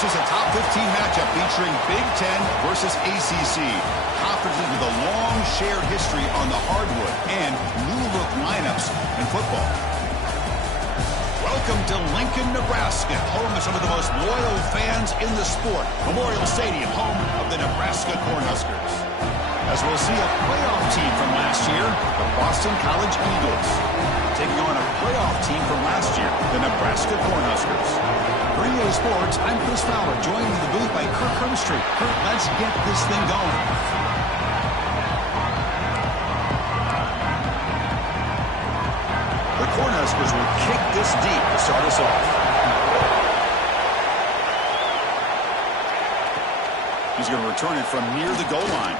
This is a top 15 matchup featuring Big Ten versus ACC. Conferences with a long shared history on the hardwood and new-look lineups in football. Welcome to Lincoln, Nebraska, home of some of the most loyal fans in the sport. Memorial Stadium, home of the Nebraska Cornhuskers. As we'll see a playoff team from last year, the Boston College Eagles, taking on a playoff team from last year, the Nebraska Cornhuskers. For EA Sports, I'm Chris Fowler, joined in the booth by Kirk Herbstreit. Kirk, let's get this thing going. The Cornhuskers will kick this deep to start us off. He's going to return it from near the goal line.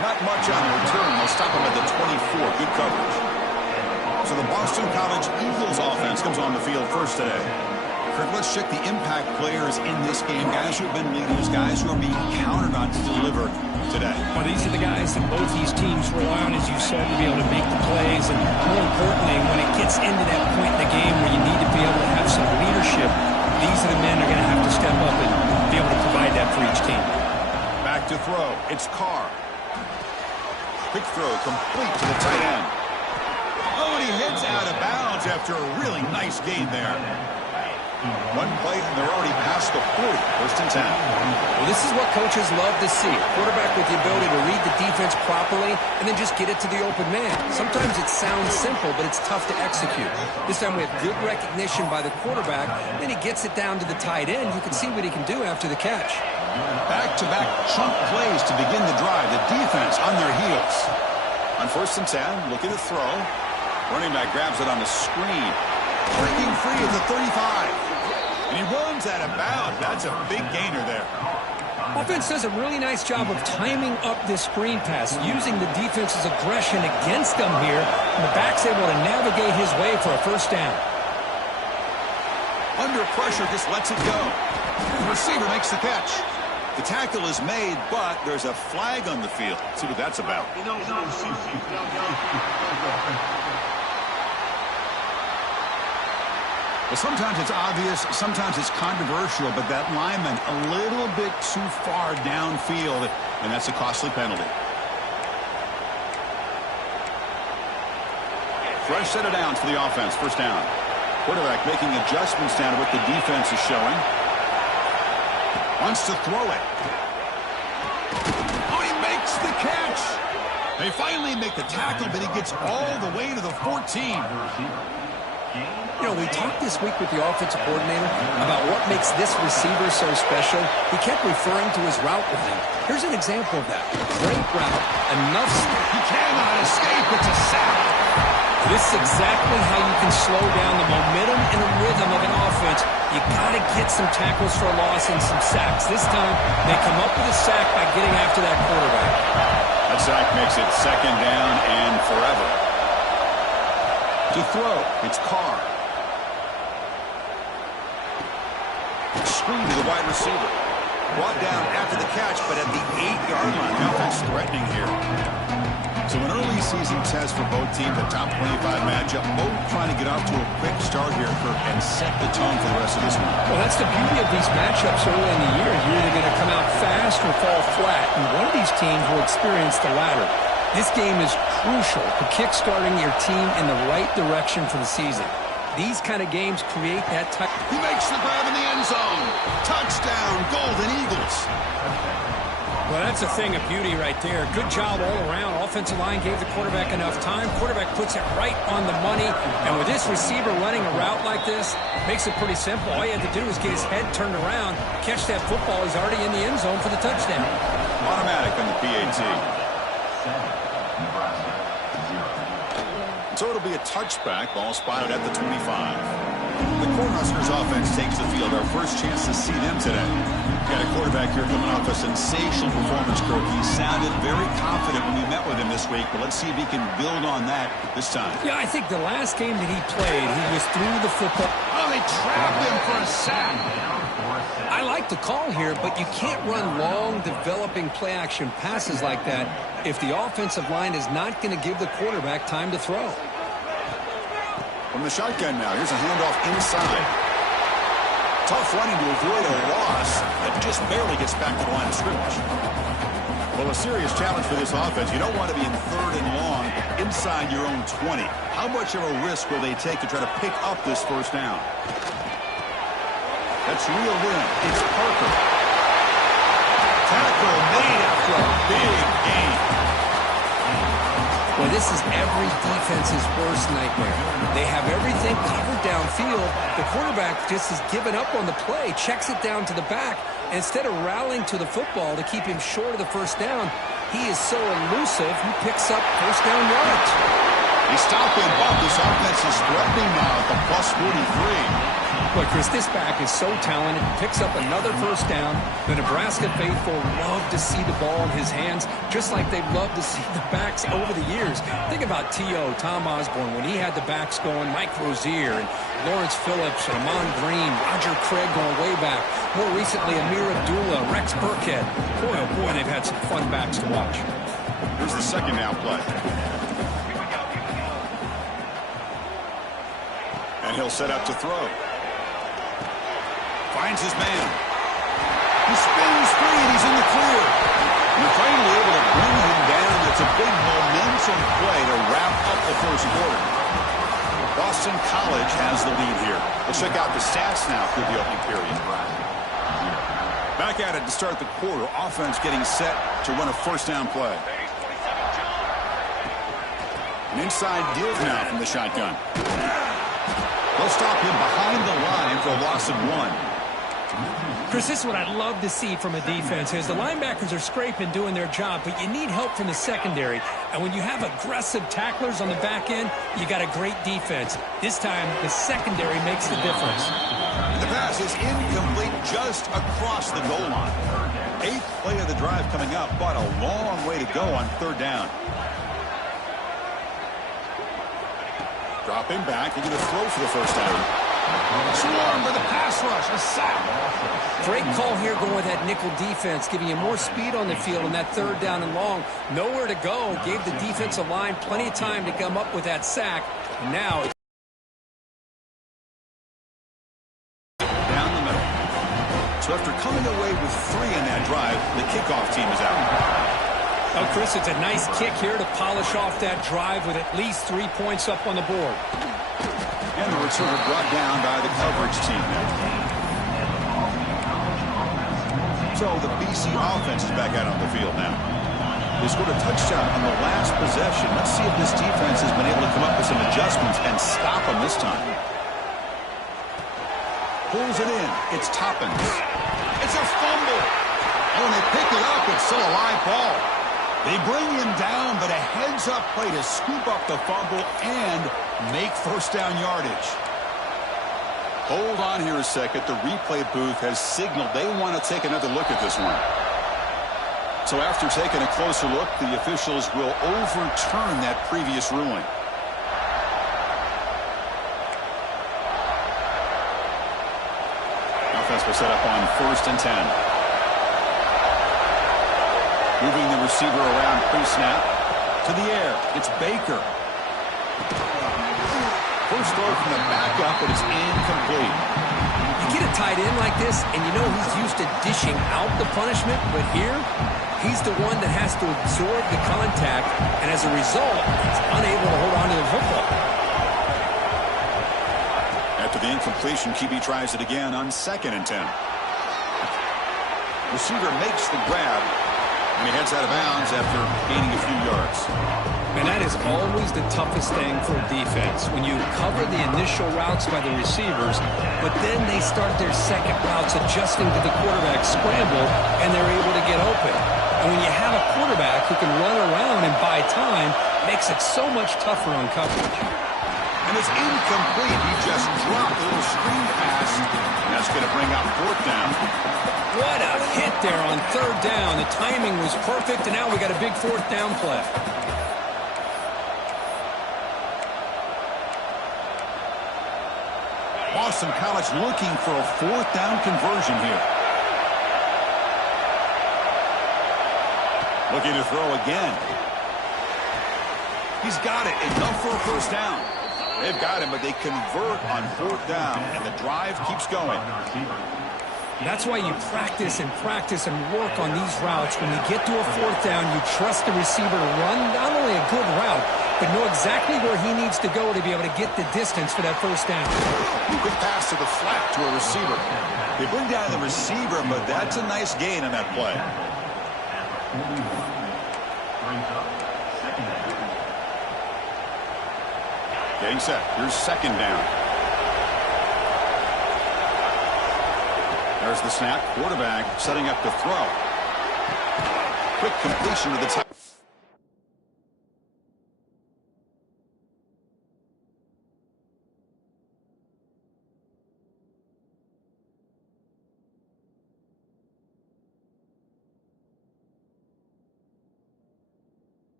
Not much on the return. They'll stop him at the 24. Good coverage. So the Boston College Eagles offense comes on the field first today. Kirk, let's check the impact players in this game. Guys who have been leaders, guys who are being counted on to deliver today. Well, these are the guys that both these teams rely on, as you said, to be able to make the plays. And more importantly, when it gets into that point in the game where you need to be able to have some leadership, these are the men that are going to have to step up and be able to provide that for each team. Back to throw. It's Carr. Quick throw complete to the tight end. Oh, and he heads out of bounds after a really nice gain there. One play, and they're already past the 40. First and 10. Well, this is what coaches love to see. A quarterback with the ability to read the defense properly and then just get it to the open man. Sometimes it sounds simple, but it's tough to execute. This time we have good recognition by the quarterback. Then he gets it down to the tight end. You can see what he can do after the catch. Back-to-back chunk plays to begin the drive. The defense on their heels. On first and 10, looking to throw. Running back grabs it on the screen. Breaking free at the 35. And he runs out of bounds. That's a big gainer there. Offense does a really nice job of timing up this screen pass, using the defense's aggression against them here. And the back's able to navigate his way for a first down. Under pressure, just lets it go. The receiver makes the catch. The tackle is made, but there's a flag on the field. Let's see what that's about. Well, sometimes it's obvious, sometimes it's controversial, but that lineman a little bit too far downfield, and that's a costly penalty. Fresh set of downs for the offense, first down. Quarterback making adjustments down to what the defense is showing. Wants to throw it. Oh, he makes the catch. They finally make the tackle, but he gets all the way to the 14. You know, we talked this week with the offensive coordinator about what makes this receiver so special. He kept referring to his route running. Here's an example of that. Great route, enough. He cannot escape. It's a sack. This is exactly how you can slow down the momentum and the rhythm of an offense. You got to get some tackles for a loss and some sacks. This time, they come up with a sack by getting after that quarterback. That sack makes it second down and forever. To throw, it's Carr. Screen to the wide receiver. Brought down after the catch, but at the 8-yard line. The offense threatening here. So an early season test for both teams, a top 25 matchup. Both trying to get off to a quick start here, Kirk, and set the tone for the rest of this one. Well, that's the beauty of these matchups early in the year. You're either going to come out fast or fall flat, and one of these teams will experience the latter. This game is crucial to kick-starting your team in the right direction for the season. These kind of games create that type. He makes the grab in the end zone. Touchdown, Golden Eagles. Well, that's a thing of beauty right there. Good job all around. Offensive line gave the quarterback enough time. Quarterback puts it right on the money. And with this receiver running a route like this, makes it pretty simple. All you had to do is get his head turned around, catch that football. He's already in the end zone for the touchdown. Automatic on the PAT. So it'll be a touchback. Ball spotted at the 25. The Cornhuskers offense takes the field. Our first chance to see them today. Got a quarterback here coming off a sensational performance, Kirk. He sounded very confident when we met with him this week, but let's see if he can build on that this time. Yeah, I think the last game that he played, he was through the football. Oh, they trapped him for a sack. I like the call here, but you can't run long, developing play-action passes like that if the offensive line is not going to give the quarterback time to throw. From the shotgun now, here's a handoff inside. Tough running to avoid a loss that just barely gets back to the line of scrimmage. Well, a serious challenge for this offense. You don't want to be in 3rd and long inside your own 20. How much of a risk will they take to try to pick up this first down? That's reeled in. It's Parker. Tackle made after a big gain. Well, this is every defense's worst nightmare. They have everything covered downfield. The quarterback just has given up on the play, checks it down to the back. Instead of rallying to the football to keep him short of the first down, he is so elusive, he picks up first down yards. They stop him, but this offense is threatening now at the plus 43. Boy, Chris, this back is so talented. Picks up another first down. The Nebraska faithful love to see the ball in his hands, just like they've loved to see the backs over the years. Think about T.O., Tom Osborne, when he had the backs going, Mike Rozier and Lawrence Phillips and Amon Green, Roger Craig going way back. More recently, Amir Abdullah, Rex Burkhead. Boy, oh boy, they've had some fun backs to watch. Here's the second down play. And he'll set up to throw. Finds his man. He spins free and he's in the clear. You're finally able to bring him down. That's a big momentum play to wrap up the first quarter. Boston College has the lead here. Let's check out the stats now through the opening period. Back at it to start the quarter. Offense getting set to run a first down play. An inside give now from the shotgun. They'll stop him behind the line for a loss of 1. Chris, this is what I love to see from a defense is the linebackers are scraping, doing their job, but you need help from the secondary. And when you have aggressive tacklers on the back end, you got a great defense. This time, the secondary makes the difference. The pass is incomplete just across the goal line. 8th play of the drive coming up, but a long way to go on 3rd down. Drop him back and get a throw for the first down. Swarm for the pass rush, a sack. Great call here going with that nickel defense, giving you more speed on the field on that 3rd down and long. Nowhere to go, gave the defensive line plenty of time to come up with that sack. Now it's down the middle. So after coming away with 3 in that drive, the kickoff team is out. Oh, Chris, it's a nice kick here to polish off that drive with at least 3 points up on the board. And the return brought down by the coverage team there. So the BC offense is back out on the field now. They scored a touchdown on the last possession. Let's see if this defense has been able to come up with some adjustments and stop them this time. Pulls it in. It's Toppins. It's a fumble. And when they pick it up, it's still a live ball. They bring him down, but a heads-up play to scoop up the fumble and make first down yardage. Hold on here a second. The replay booth has signaled they want to take another look at this one. So after taking a closer look, the officials will overturn that previous ruling. Offense will set up on 1st and 10. Moving the receiver around pre-snap. To the air. It's Baker. First throw from the backup, but it's incomplete. You get a tight end like this, and you know he's used to dishing out the punishment, but here, he's the one that has to absorb the contact, and as a result, he's unable to hold on to the football. After the incompletion, QB tries it again on 2nd and 10. Receiver makes the grab. And he heads out of bounds after gaining a few yards. And that is always the toughest thing for a defense, when you cover the initial routes by the receivers, but then they start their second routes adjusting to the quarterback scramble, and they're able to get open. And when you have a quarterback who can run around and buy time, it makes it so much tougher on coverage. And it's incomplete. He just dropped a little screen pass, and that's going to bring up 4th down. What a hit there on 3rd down. The timing was perfect, and now we got a big 4th down play. Boston College looking for a 4th down conversion here. Looking to throw again. He's got it. Enough for a first down. They've got him, but they convert on 4th down, and the drive keeps going. That's why you practice and work on these routes. When you get to a 4th down, you trust the receiver to run not only a good route, but know exactly where he needs to go to be able to get the distance for that 1st down. Quick pass to the flat to a receiver. They bring down the receiver, but that's a nice gain on that play. Getting set. Here's 2nd down. There's the snap. Quarterback setting up to throw. Quick completion to the top.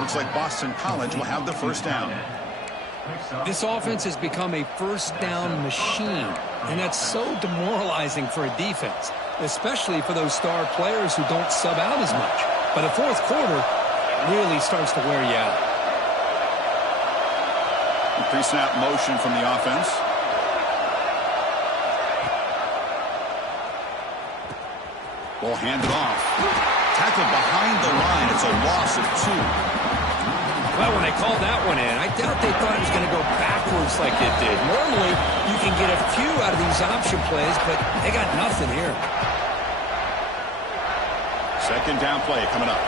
Looks like Boston College will have the 1st down. This offense has become a 1st down machine, and that's so demoralizing for a defense, especially for those star players who don't sub out as much. But a 4th quarter really starts to wear you out. Pre-snap motion from the offense. Ball handed off. Tackled behind the line. It's a loss of 2. Well, when they called that one in, I doubt they thought it was going to go backwards like it did. Normally, you can get a few out of these option plays, but they got nothing here. 2nd down play coming up.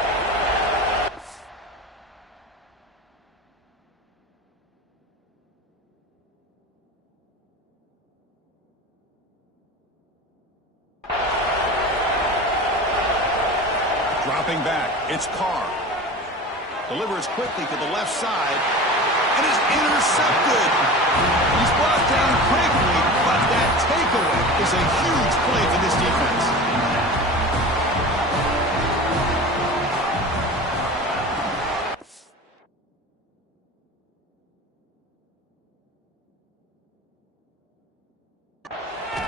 Dropping back, it's Carr. Delivers quickly to the left side, and is intercepted. He's brought down quickly, but that takeaway is a huge play for this defense.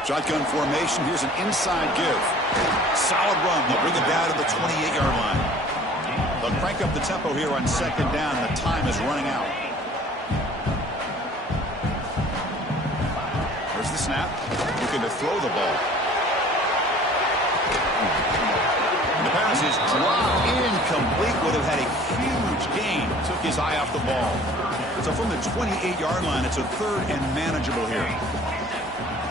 Shotgun formation. Here's an inside give. Solid run. They'll bring it down to the 28-yard line. They'll crank up the tempo here on 2nd down. The time is running out. There's the snap. Looking to throw the ball. And the pass is dropped incomplete. Would have had a huge gain. Took his eye off the ball. So from the 28-yard line, it's a 3rd and manageable here.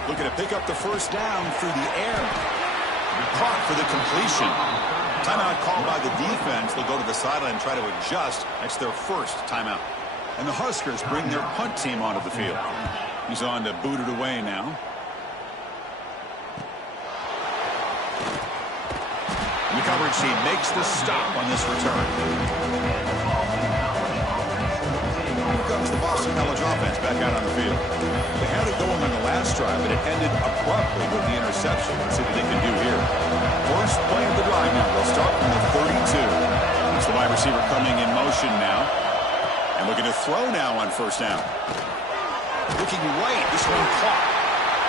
Looking to pick up the 1st down through the air. Caught for the completion. Timeout called by the defense. They'll go to the sideline and try to adjust. That's their 1st timeout. And the Huskers bring their punt team onto the field. He's on to boot it away now. And the coverage team makes the stop on this return. Here comes the Boston College offense back out on the field. They had it going on the last drive, but it ended abruptly with the interception. Let's see what they can do here. First play of the drive now. They'll start from the 32. It's the wide receiver coming in motion now. And looking to throw now on 1st down. Looking right. This one caught.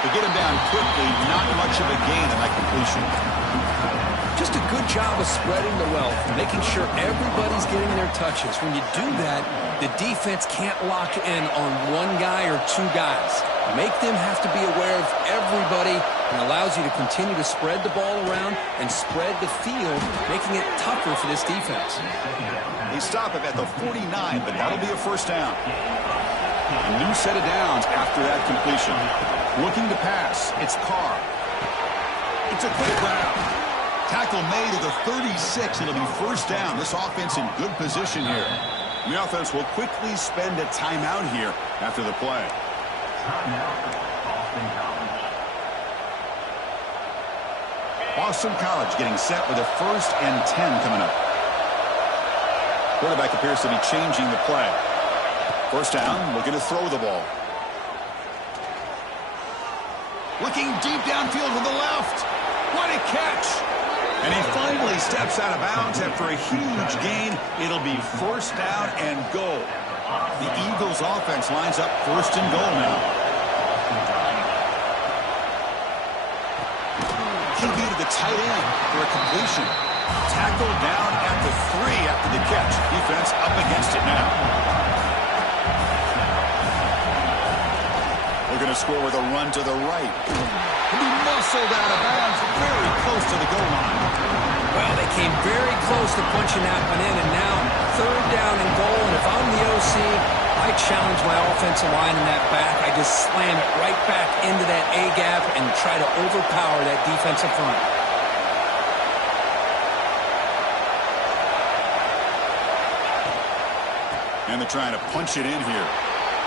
To get him down quickly, not much of a gain on that completion. Just a good job of spreading the wealth, making sure everybody's getting their touches. When you do that, the defense can't lock in on one guy or 2 guys. Make them have to be aware of everybody, and allows you to continue to spread the ball around and spread the field, making it tougher for this defense. They stop him at the 49, but that'll be a 1st down. A new set of downs after that completion. Looking to pass. It's Carr. It's a quick grab. Tackle made at the 36. It'll be 1st down. This offense in good position here. The offense will quickly spend a timeout here after the play. Boston College getting set with a 1st and 10 coming up. Quarterback appears to be changing the play. 1st down, looking to throw the ball. Looking deep downfield to the left. What a catch! And he finally steps out of bounds after a huge gain. It'll be 1st down and goal. The Eagles offense lines up first and goal now. QB to the tight end for a completion. Tackled down at the 3 after the catch. Defense up against it now. Looking to score with a run to the right. Can be muscled out of bounds very close to the goal line. Well, they came very close to punching that one in, and now third down and goal. And if I'm the OC, I challenge my offensive line in that back. I just slam it right back into that A-gap and try to overpower that defensive front. And they're trying to punch it in here.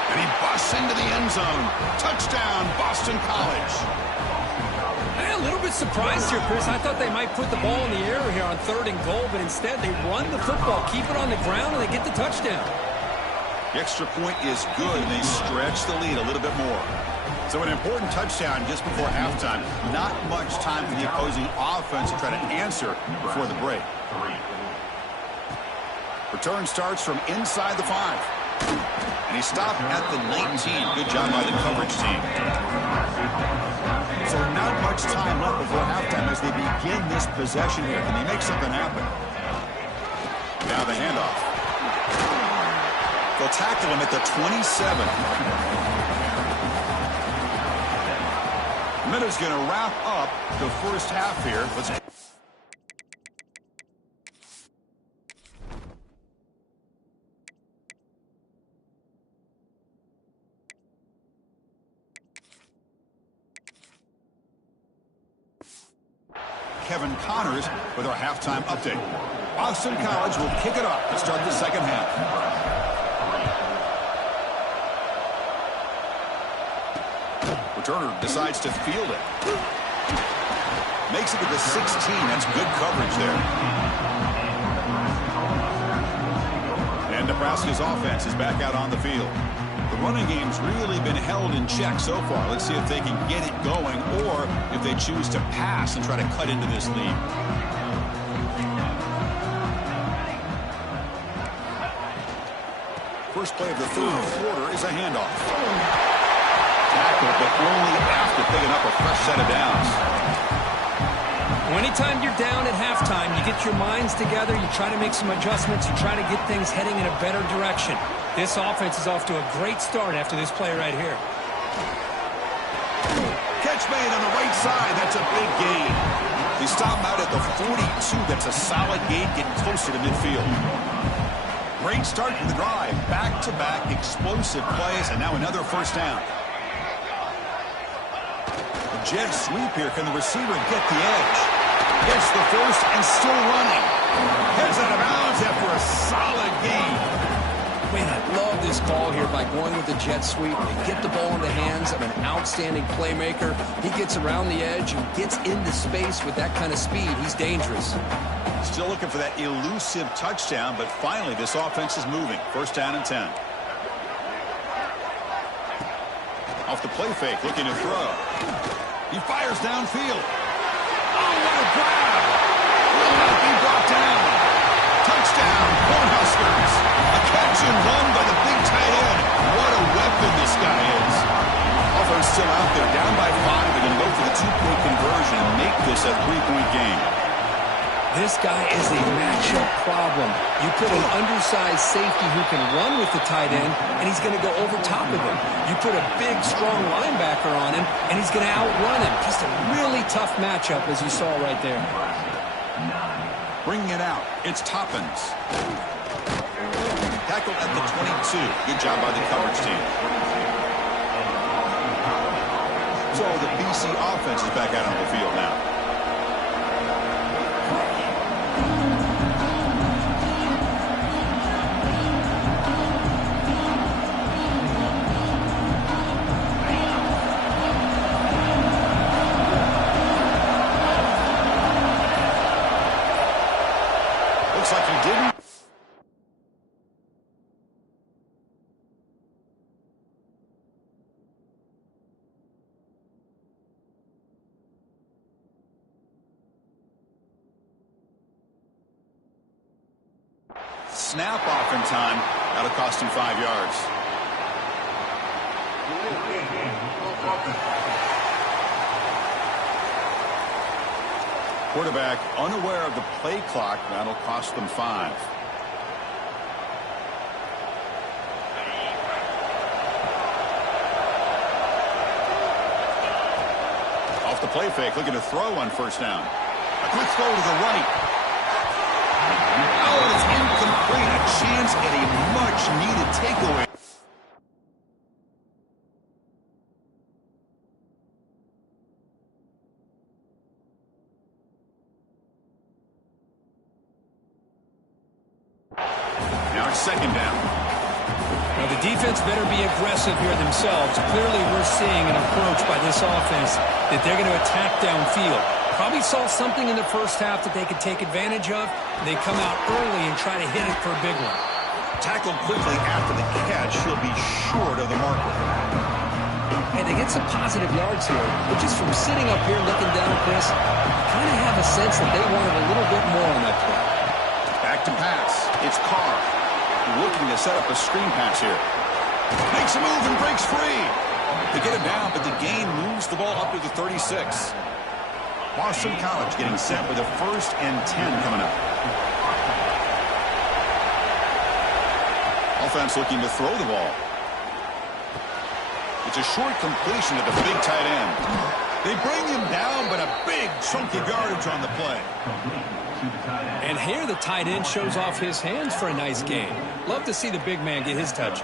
And he busts into the end zone. Touchdown, Boston College. I'm a little bit surprised here, Chris. I thought they might put the ball in the air here on third and goal, but instead they run the football, keep it on the ground, and they get the touchdown. The extra point is good, and they stretch the lead a little bit more. So an important touchdown just before halftime. Not much time for the opposing offense to try to answer before the break. Return starts from inside the 5. And he stopped at the 19. Good job by the coverage team. So not much time left before halftime as they begin this possession here. Can they make something happen? Now the handoff. They'll tackle him at the 27. Minuta's going to wrap up the first half here. Let's Kevin Connors with our halftime update. Boston College will kick it off to start the second half. Returner decides to field it. Makes it to the 16. That's good coverage there. And Nebraska's offense is back out on the field. The running game's really been held in check so far. Let's see if they can get it going or if they choose to pass and try to cut into this lead. First play of the third quarter is a handoff. Tackled, but only after picking up a fresh set of downs. Anytime you're down at halftime, you get your minds together, you try to make some adjustments, you try to get things heading in a better direction. This offense is off to a great start after this play right here. Catch made on the right side. That's a big gain. They stop out at the 42. That's a solid gain, getting closer to midfield. Great start to the drive. Back-to-back explosive plays, and now another first down. A jet sweep here. Can the receiver get the edge? Gets the first and still running. Heads out of bounds after a solid gain. Man, I love this call here by going with the jet sweep. They get the ball in the hands of an outstanding playmaker. He gets around the edge and gets into space with that kind of speed. He's dangerous. Still looking for that elusive touchdown, but finally this offense is moving. First down and 10. Off the play fake, looking to throw. He fires downfield. Oh, what a grab! Will not be brought down. Touchdown, Cornhuskers. A catch and run by the big tight end. What a weapon this guy is. Offense still out there, down by 5. They're going to go for the 2-point conversion and make this a 3-point game. This guy is a matchup problem. You put an undersized safety who can run with the tight end, and he's going to go over top of him. You put a big, strong linebacker on him, and he's going to outrun him. Just a really tough matchup, as you saw right there. Bringing it out, it's Toppins. Tackled at the 22. Good job by the coverage team. So the BC offense is back out on the field now. Looks like he didn't. snap off in time. That'll cost him 5 yards. Quarterback unaware of the play clock. That'll cost them 5. Off the play fake, looking to throw on first down. A quick throw to the right. Oh, it's incomplete. A chance at a much-needed takeaway. Now it's second down. Now the defense better be aggressive here themselves. Clearly we're seeing an approach by this offense that they're going to attack downfield. Probably saw something in the first half that they could take advantage of. They come out early and try to hit it for a big one. Tackled quickly after the catch. He'll be short of the marker. And they get some positive yards here, but just from sitting up here looking down, Chris, kind of have a sense that they wanted a little bit more on that play. Back to pass. It's Carr looking to set up a screen pass here. Makes a move and breaks free. They get him down, but the gain moves the ball up to the 36. Boston College getting set with a 1st and 10 coming up. Offense looking to throw the ball. It's a short completion to the big tight end. They bring him down, but a big chunk of yardage on the play. And here the tight end shows off his hands for a nice gain. Love to see the big man get his touches.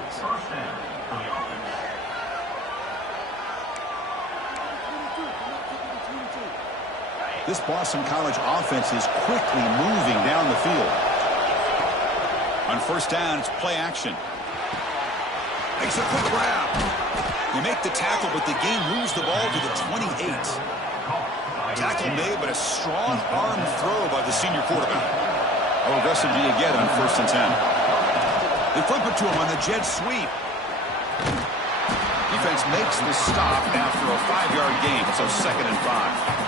This Boston College offense is quickly moving down the field. On first down, it's play action. Makes a quick grab. They make the tackle, but the gain moves the ball to the 28. Tackle made, but a strong arm throw by the senior quarterback. How aggressive do you get on 1st and 10? They flip it to him on the jet sweep. Defense makes the stop after a 5-yard gain, so 2nd and 5.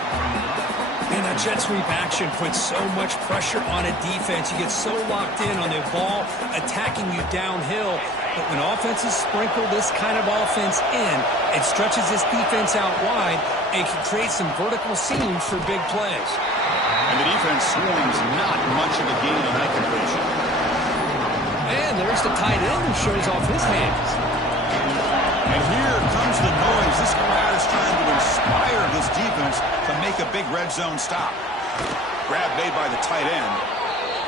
And that jet sweep action puts so much pressure on a defense. You get so locked in on the ball attacking you downhill. But when offenses sprinkle this kind of offense in, it stretches this defense out wide and can create some vertical seams for big plays. And the defense swings not much of a gain on that completion. And there's the tight end who shows off his hands. And here comes the noise. This crowd is trying to inspire this defense to make a big red zone stop. Grab made by the tight end.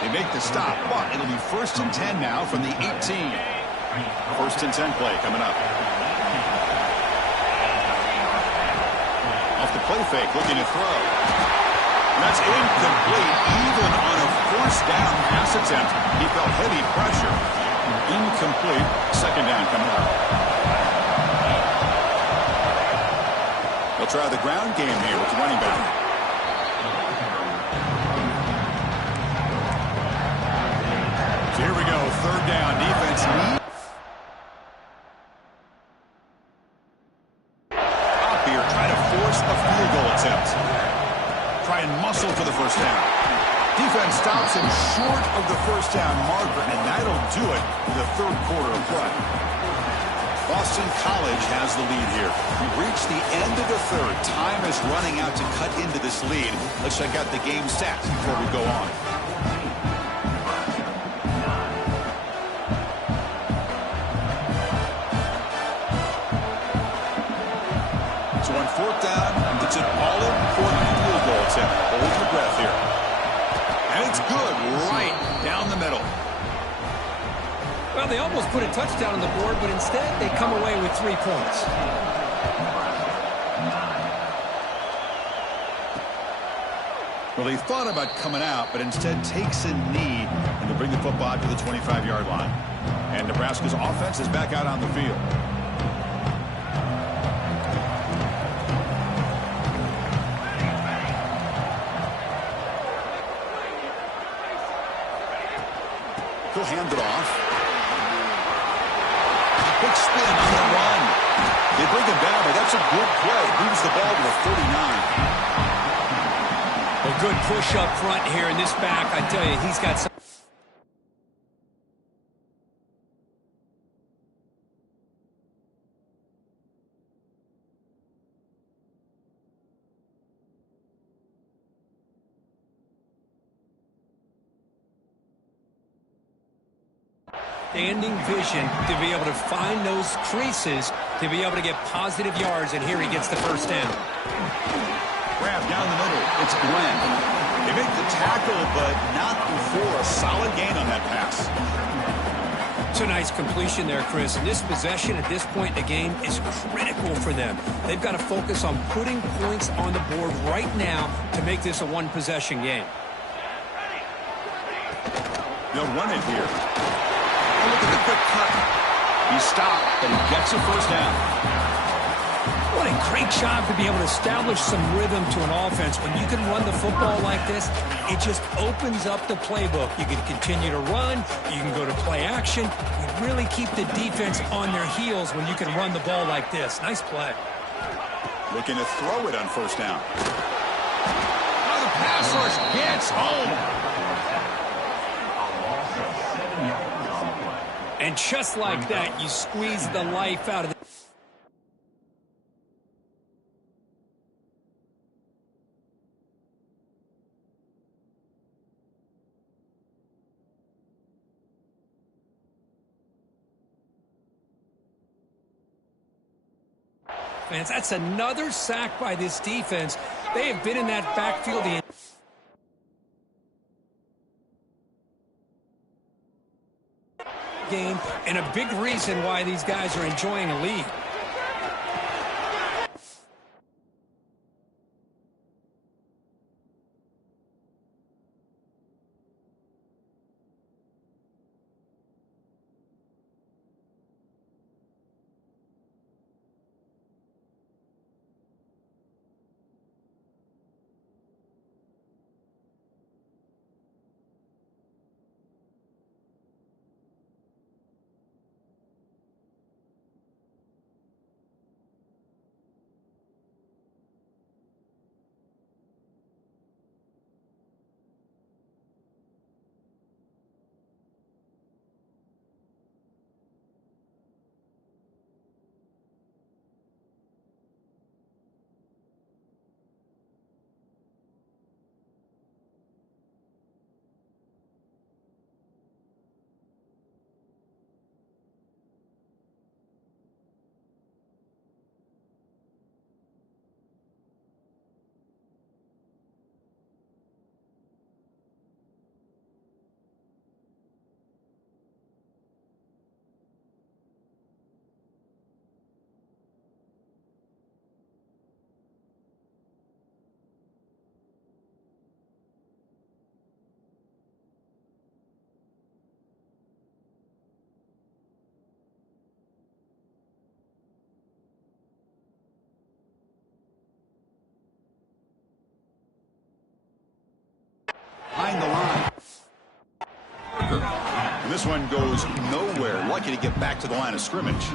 They make the stop, but it'll be 1st and 10 now from the 18. 1st and 10 play coming up. Off the play fake, looking to throw. And that's incomplete. Even on a 1st down pass attempt, he felt heavy pressure. Incomplete. 2nd down coming up. They'll try the ground game here with the running back. So here we go. 3rd down. Defense needs. Up here. Try to force a field goal attempt. Try and muscle for the 1st down. Defense stops him short of the 1st down marker, and that'll do it for the 3rd quarter of play. Boston College has the lead here. We've reached the end of the 3rd. Time is running out to cut into this lead. Let's check out the game stats before we go on. So on 4th down, it's an all-important field goal attempt. Hold your breath here. And it's good right down the middle. Well, they almost put a touchdown on the board, but instead they come away with 3 points. Well, he thought about coming out, but instead takes a knee and to bring the football to the 25-yard line. And Nebraska's offense is back out on the field. He'll hand it off. Big spin on the run. They bring him down, but that's a good play. Moves the ball to the 49. A good push up front here in this back. I tell you, he's got some. outstanding vision to be able to find those creases, to be able to get positive yards, and here he gets the first down. Grab down the middle. It's Glenn. They make the tackle, but not before a solid gain on that pass. It's a nice completion there, Chris. And this possession at this point in the game is critical for them. They've got to focus on putting points on the board right now to make this a one-possession game. They'll run it here. Oh, look at the quick cut. He stopped, and he gets a first down. What a great job to be able to establish some rhythm to an offense. When you can run the football like this, it just opens up the playbook. You can continue to run. You can go to play action. You really keep the defense on their heels when you can run the ball like this. Nice play. Looking to throw it on first down. Oh, the pass rush gets home. And just like that, you squeeze the life out of the... Fans, that's another sack by this defense. They have been in that backfield the game, and a big reason why these guys are enjoying a lead. Behind the line. And this one goes nowhere. Lucky to get back to the line of scrimmage.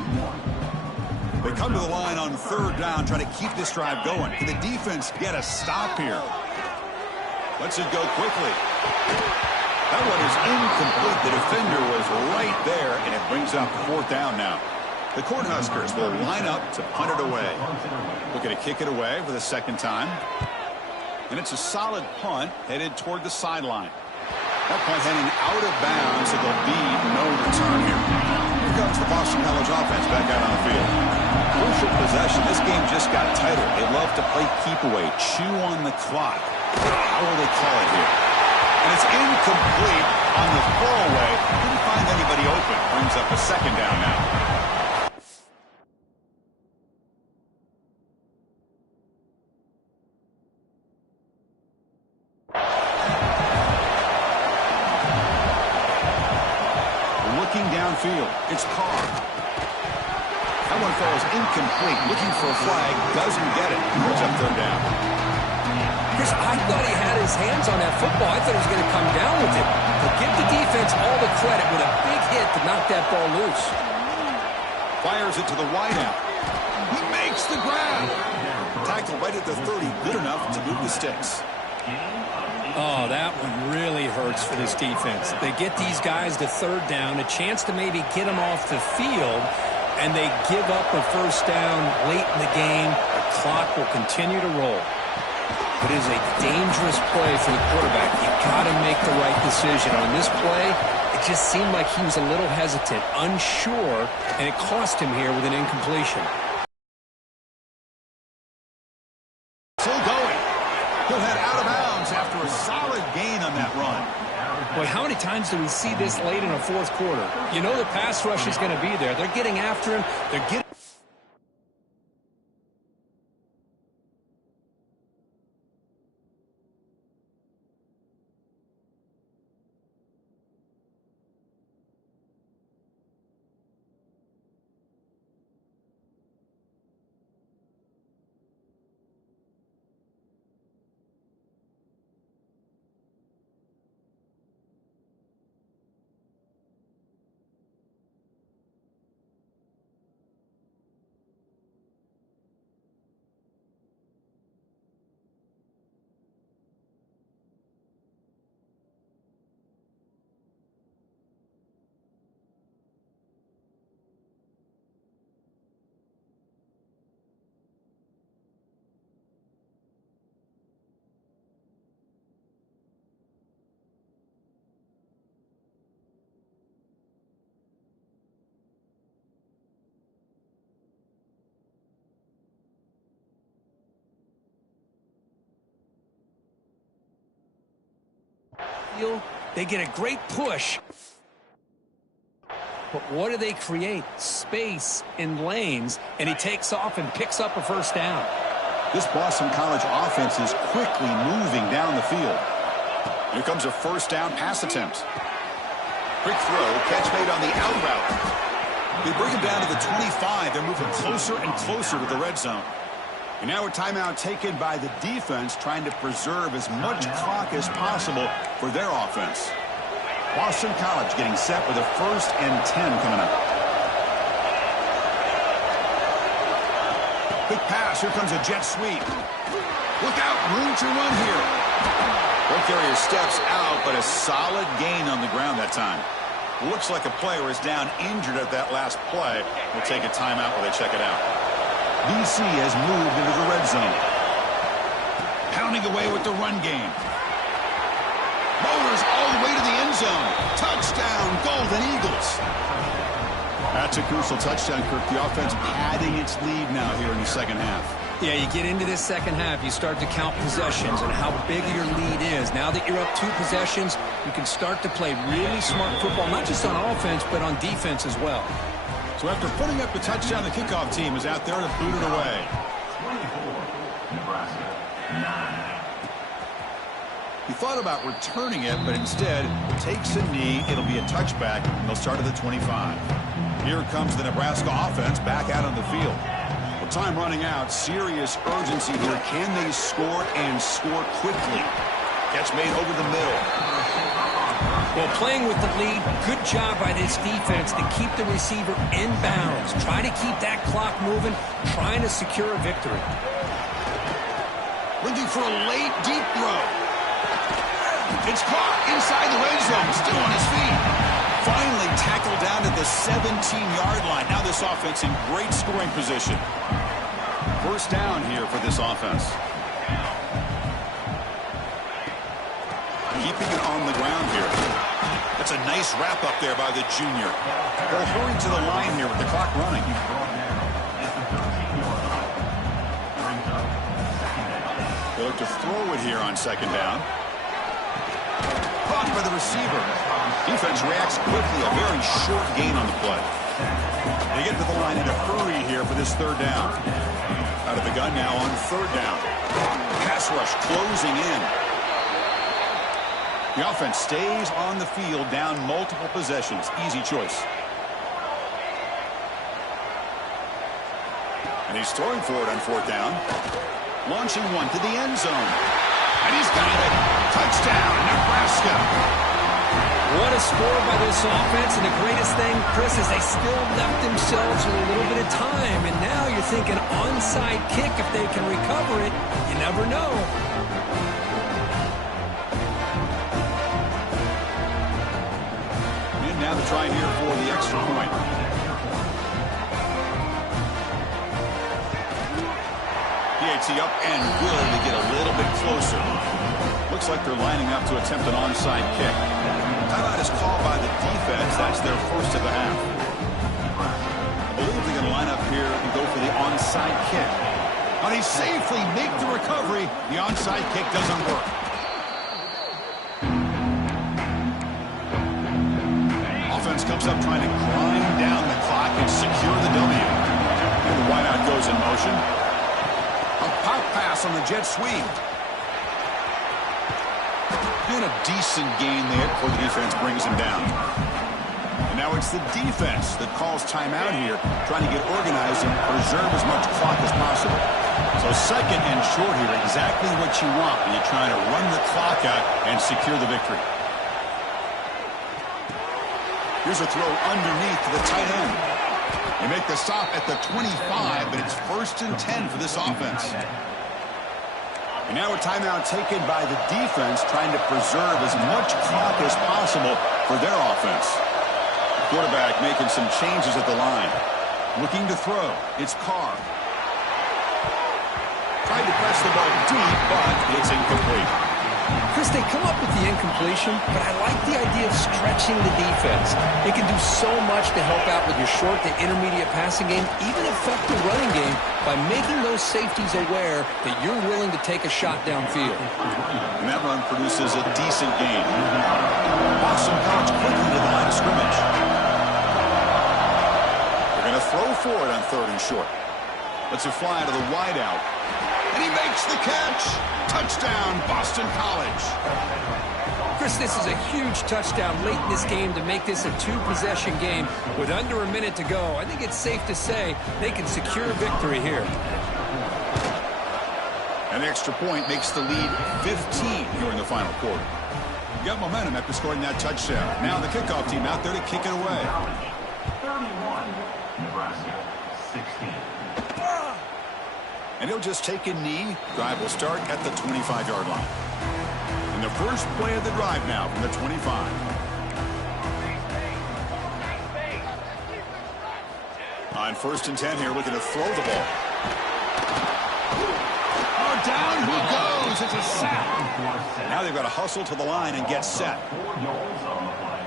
They come to the line on third down, trying to keep this drive going. Can the defense get a stop here? Lets it go quickly. That one is incomplete. The defender was right there, and it brings up fourth down now. The Cornhuskers will line up to punt it away. Looking to kick it away for the second time. And it's a solid punt headed toward the sideline. That punt heading out of bounds, so there'll be no return here. Here comes the Boston College offense back out on the field. Crucial possession. This game just got tighter. They love to play keep away, chew on the clock. How will they call it here? And it's incomplete on the throwaway. Couldn't find anybody open. Brings up a second down now. Downfield, it's Carr. That one falls incomplete. Looking for a flag, doesn't get it. Goes up third down. Chris, I thought he had his hands on that football. I thought he was going to come down with it. But give the defense all the credit with a big hit to knock that ball loose. Fires it to the wideout. He makes the grab. Tackle right at the 30, good enough to move the sticks. Oh, that one really hurts for this defense. They get these guys to third down, a chance to maybe get them off the field, and they give up a first down late in the game. The clock will continue to roll. But it is a dangerous play for the quarterback. You got to make the right decision. On this play, it just seemed like he was a little hesitant, unsure, and it cost him here with an incompletion. Still going. He'll head out of bounds after a solid gain on that run. Boy, how many times do we see this late in a fourth quarter? You know the pass rush is going to be there. They're getting after him. They're getting... They get a great push. But what do they create? Space in lanes, and he takes off and picks up a first down. This Boston College offense is quickly moving down the field. Here comes a first down pass attempt. Quick throw, catch made on the out route. They bring him down to the 25. They're moving closer and closer to the red zone. And now a timeout taken by the defense, trying to preserve as much clock as possible for their offense. Boston College getting set with a 1st and 10 coming up. Quick pass. Here comes a jet sweep. Look out. Room to run here. Ball carrier steps out, but a solid gain on the ground that time. Looks like a player is down injured at that last play. We'll take a timeout while they check it out. BC has moved into the red zone. Pounding away with the run game. Motors all the way to the end zone. Touchdown, Golden Eagles. That's a crucial touchdown, Kirk. The offense padding its lead now here in the second half. Yeah, you get into this second half, you start to count possessions and how big your lead is. Now that you're up 2 possessions, you can start to play really smart football, not just on offense, but on defense as well. So after putting up the touchdown, the kickoff team is out there to boot it away. 24, Nebraska, 9. He thought about returning it, but instead takes a knee. It'll be a touchback, and they'll start at the 25. Here comes the Nebraska offense back out on the field. Well, time running out. Serious urgency here. Can they score and score quickly? Catch made over the middle. Well, playing with the lead, good job by this defense to keep the receiver in bounds. Try to keep that clock moving, trying to secure a victory. Looking for a late, deep throw. It's caught inside the red zone, still on his feet. Finally tackled down at the 17-yard line. Now this offense in great scoring position. First down here for this offense. Keeping it on the ground here. That's a nice wrap up there by the junior. They'll hurry to the line here with the clock running. They look to throw it here on second down. Caught by the receiver. Defense reacts quickly. A very short gain on the play. They get to the line in a hurry here for this third down. Out of the gun now on third down. Pass rush closing in. The offense stays on the field, down multiple possessions. Easy choice. And he's throwing for it on fourth down. Launching one to the end zone. And he's got it. Touchdown, Nebraska. What a score by this offense. And the greatest thing, Chris, is they still left themselves with a little bit of time. And now you're thinking onside kick if they can recover it. You never know. Now to try here for the extra point. He had Ante up and willing to get a little bit closer. Looks like they're lining up to attempt an onside kick. Timeout is called by the defense. That's their first of the half. I believe they're going to line up here and go for the onside kick. But he safely make the recovery. The onside kick doesn't work. Offense comes up trying to grind down the clock and secure the W. And the wideout goes in motion. A pop pass on the jet sweep. And a decent gain there before the defense brings him down. And now it's the defense that calls timeout here, trying to get organized and preserve as much clock as possible. So second and short here, exactly what you want when you're trying to run the clock out and secure the victory. Here's a throw underneath to the tight end. They make the stop at the 25, but it's 1st and 10 for this offense. And now a timeout taken by the defense, trying to preserve as much clock as possible for their offense. Quarterback making some changes at the line. Looking to throw. It's Carr. Tried to press the ball deep, but it's incomplete. Chris, they come up with the incompletion, but I like the idea of stretching the defense. It can do so much to help out with your short to intermediate passing game, even affect the running game by making those safeties aware that you're willing to take a shot downfield. And that run produces a decent gain. Boston College quickly to the line of scrimmage. They're going to throw for it on 3rd and short. Lets it fly to the wideout. And he makes the catch. Touchdown, Boston College. Chris, this is a huge touchdown late in this game to make this a 2-possession game with under a minute to go. I think it's safe to say they can secure victory here. An extra point makes the lead 15 here in the final quarter. You got momentum after scoring that touchdown. Now the kickoff team out there to kick it away. 31, Nebraska, 16. And he'll just take a knee. Drive will start at the 25-yard line. And the first play of the drive now from the 25. On 1st and 10 here, looking to throw the ball. Oh, down he goes. It's a sack. Now they've got to hustle to the line and get set. 4 yards on the play.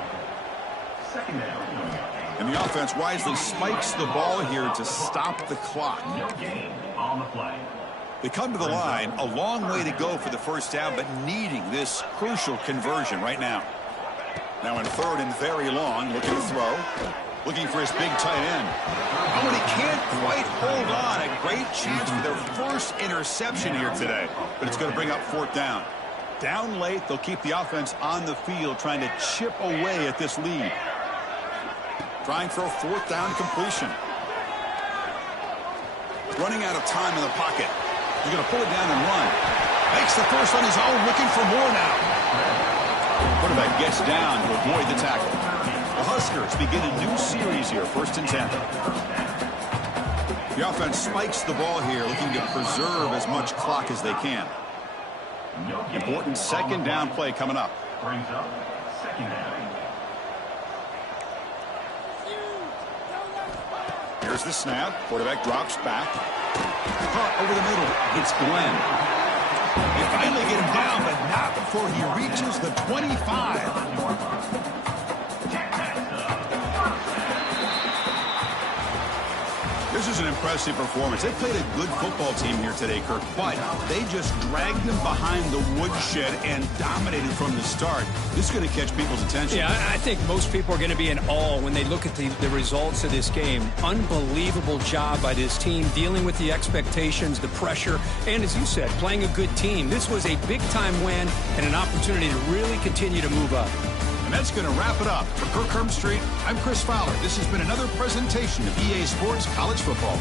Second down. And the offense wisely spikes the ball here to stop the clock. No gain on the play. They come to the line, a long way to go for the first down, but needing this crucial conversion right now. Now in 3rd and very long, looking to throw. Looking for his big tight end. Oh, and he can't quite hold on. A great chance for their first interception here today, but it's going to bring up 4th down. Down late, they'll keep the offense on the field, trying to chip away at this lead. Trying for a 4th down completion. Running out of time in the pocket. He's going to pull it down and run. Makes the first on his own, looking for more now. Quarterback gets down to avoid the tackle. The Huskers begin a new series here, 1st and 10. The offense spikes the ball here, looking to preserve as much clock as they can. Important 2nd down play coming up. Brings up 2nd down. Here's the snap. Quarterback drops back. Caught over the middle. It's Glenn. They finally get him down, but not before he reaches the 25. This is an impressive performance. They played a good football team here today, Kirk, but they just dragged them behind the woodshed and dominated from the start. This is going to catch people's attention. Yeah, I think most people are going to be in awe when they look at the results of this game. Unbelievable job by this team, dealing with the expectations, the pressure, and as you said, playing a good team. This was a big-time win and an opportunity to really continue to move up. And that's going to wrap it up. For Kirk Herbstreit, I'm Chris Fowler. This has been another presentation of EA Sports College Football.